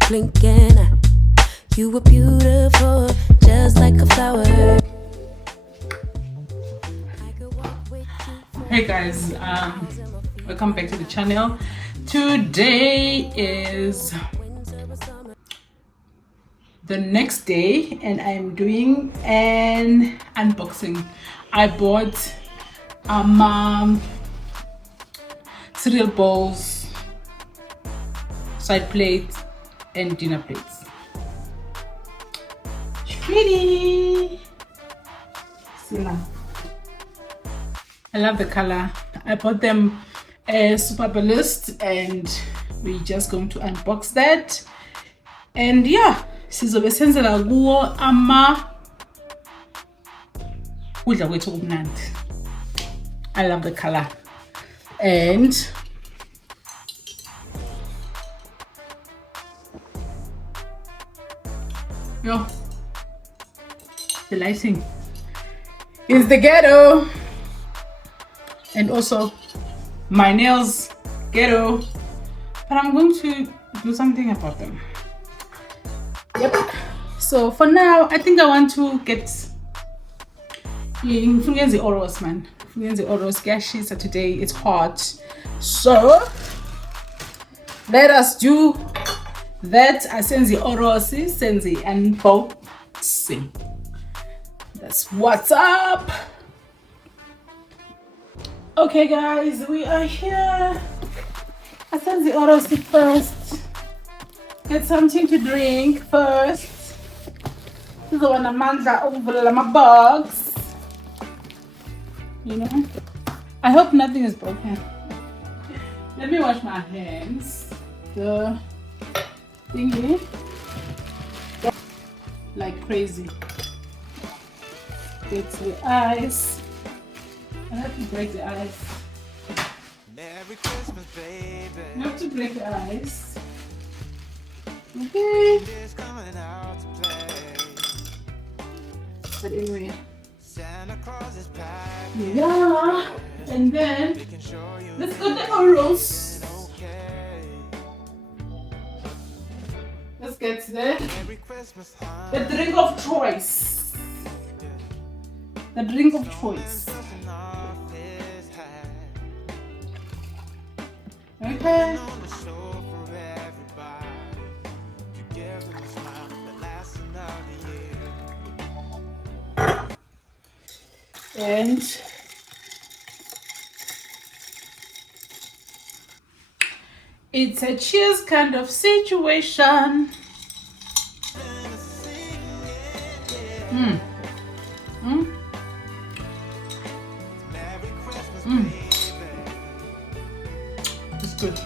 blinking. You were beautiful, just like a flower. Hey guys, welcome back to the channel. Today is the next day and I'm doing an unboxing. I bought cereal bowls, side plates and dinner plates. Pretty. See now. I love the color. I bought them a super ballist and we're just going to unbox that. And yeah, sizobe senzela kuwo kudla kwethu okumnandi. I love the color. And yo, the lighting is the ghetto. And also my nails ghetto, but I'm going to do something about them. Yep. So for now I think I want to get in the oros, man. The oros gashes today. It's hot, so let us do that. I send the oros, send the unboxing. That's what's up. Okay guys, we are here. I send the oros first. Get something to drink first. This is the one Amanda over my box. You know, I hope nothing is broken. Let me wash my hands. The thingy like crazy. Get the ice. I have to break the ice. Merry Christmas, baby. I have to break the ice. Okay. But anyway. Yeah. And then let's go to Oros. Let's get the drink of choice. The drink of choice. Okay. And it's a cheers kind of situation. It's good.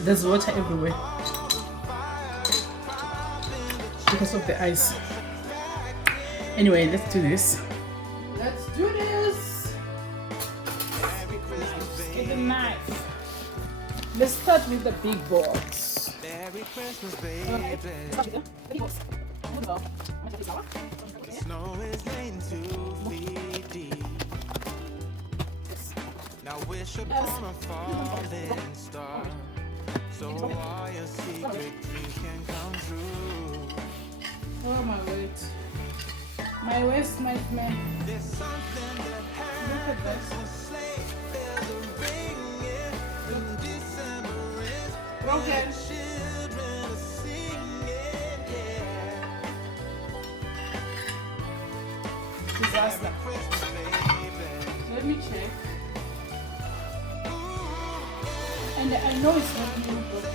There's water everywhere because of the ice. Anyway, let's do this. Let's do this. Let's get the knife. Let's start with the big box. Merry Christmas, baby. Snow is laying 2 feet deep. Now wish upon a falling star, so all your secret dreams can come true. Oh my weight. My waist, my man. There's something that happens when sleigh bells are ringing. When December is broken, children are singing, yeah. Disaster. Let me check. And I know it's not really broken.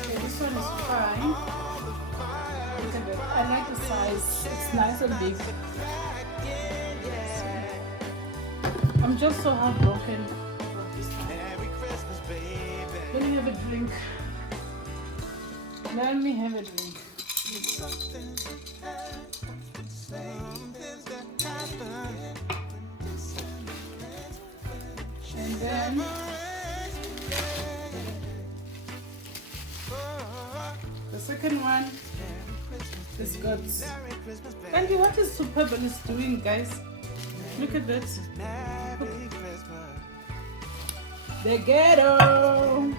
Okay, this one is fine. Look at it. I like the size. It's nice and big. I'm just so heartbroken. Let me have a drink. Let me have a drink. And then the second one is got. Andy, what is Superbalist doing, guys? Look at that. The ghetto.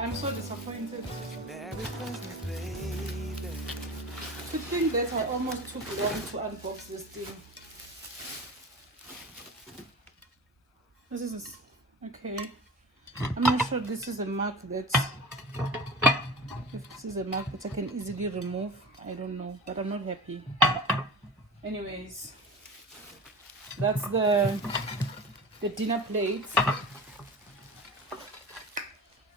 I'm so disappointed. To think that I almost took long to unbox this thing. This is okay. I'm not sure this is a mark that, if this is a mark that I can easily remove. I don't know, but I'm not happy. Anyways, that's the dinner plates.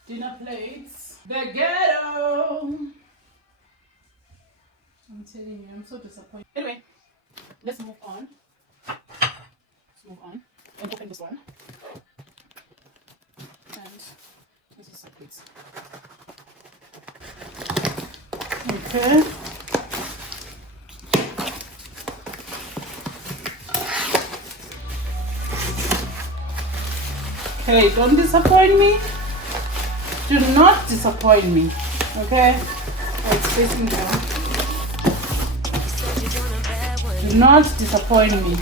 Dinner plates. The ghetto. I'm telling you, I'm so disappointed. Anyway, let's move on. And open this one. And this is some plates. Okay. Okay, don't disappoint me. Do not disappoint me. Okay? It's facing down. Do not disappoint me.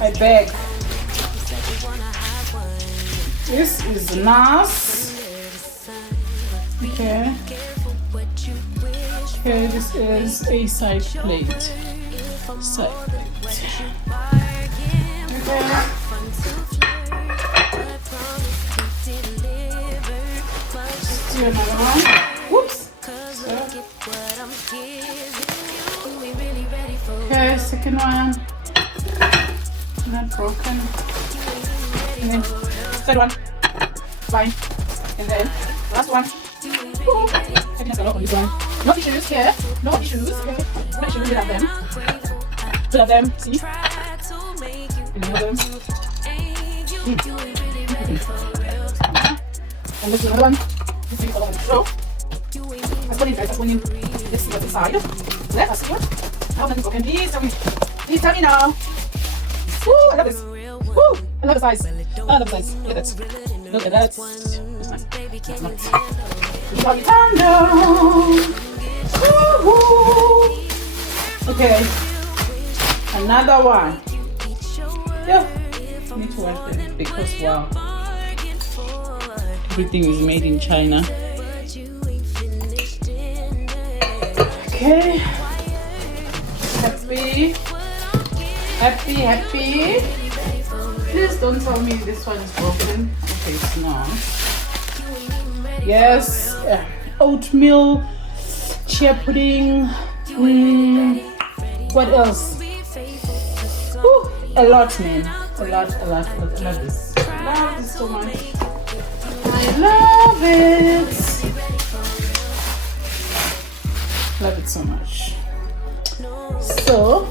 I beg. This is nice. Okay. Okay, this is a side plate. Side plate. Okay. Do another one. Whoops. Okay, second one. Not broken. And then third one. Fine. And then last one. Ooh. I think that's a lot on this one. No issues here. No issues. Okay. No issues. We love them. We love them. See? We love them. And let's do another one. This is all on the show. Let's put it guys. Let's put it. Let's see what's inside. Let's see what. How many broken? Please tell me. Please tell me now. Woo! I love this. Woo! I love the size. I love the size. Look at that. Look at that. That's nice. That's nice. Okay. Another one. Yeah. I need to wipe them because wow. Everything is made in China. Okay. Happy. Please don't tell me this one is broken. Okay, it's not. Yes. Oatmeal, chia pudding. What else? Ooh, a lot, man. A lot. I love this. I love this so much. I love it. Love it so much. So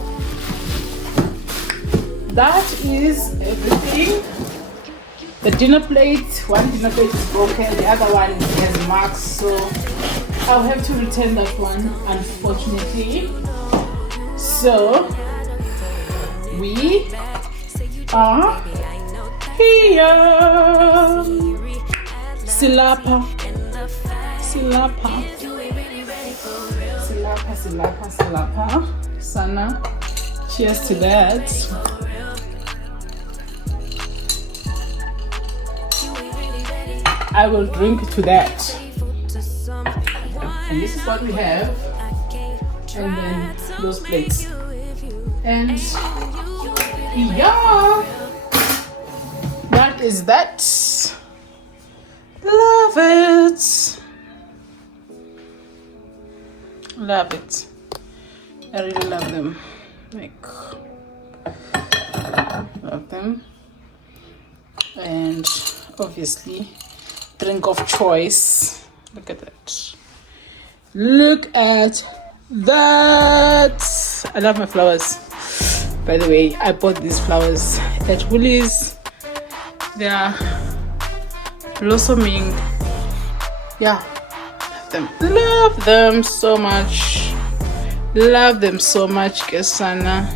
that is everything. The dinner plate, one dinner plate is broken, the other one has marks, so I'll have to return that one, unfortunately. So we are here. Silapa. Sana. Cheers to that. I will drink to that. And this is what we have. And then those plates. And yeah, that is that. Love it. Love it. I really love them. Like, love them. And obviously, drink of choice. Look at that. Look at that. I love my flowers. By the way, I bought these flowers at Woolies. They are blossoming. Yeah, love them so much. Love them so much, Kesana.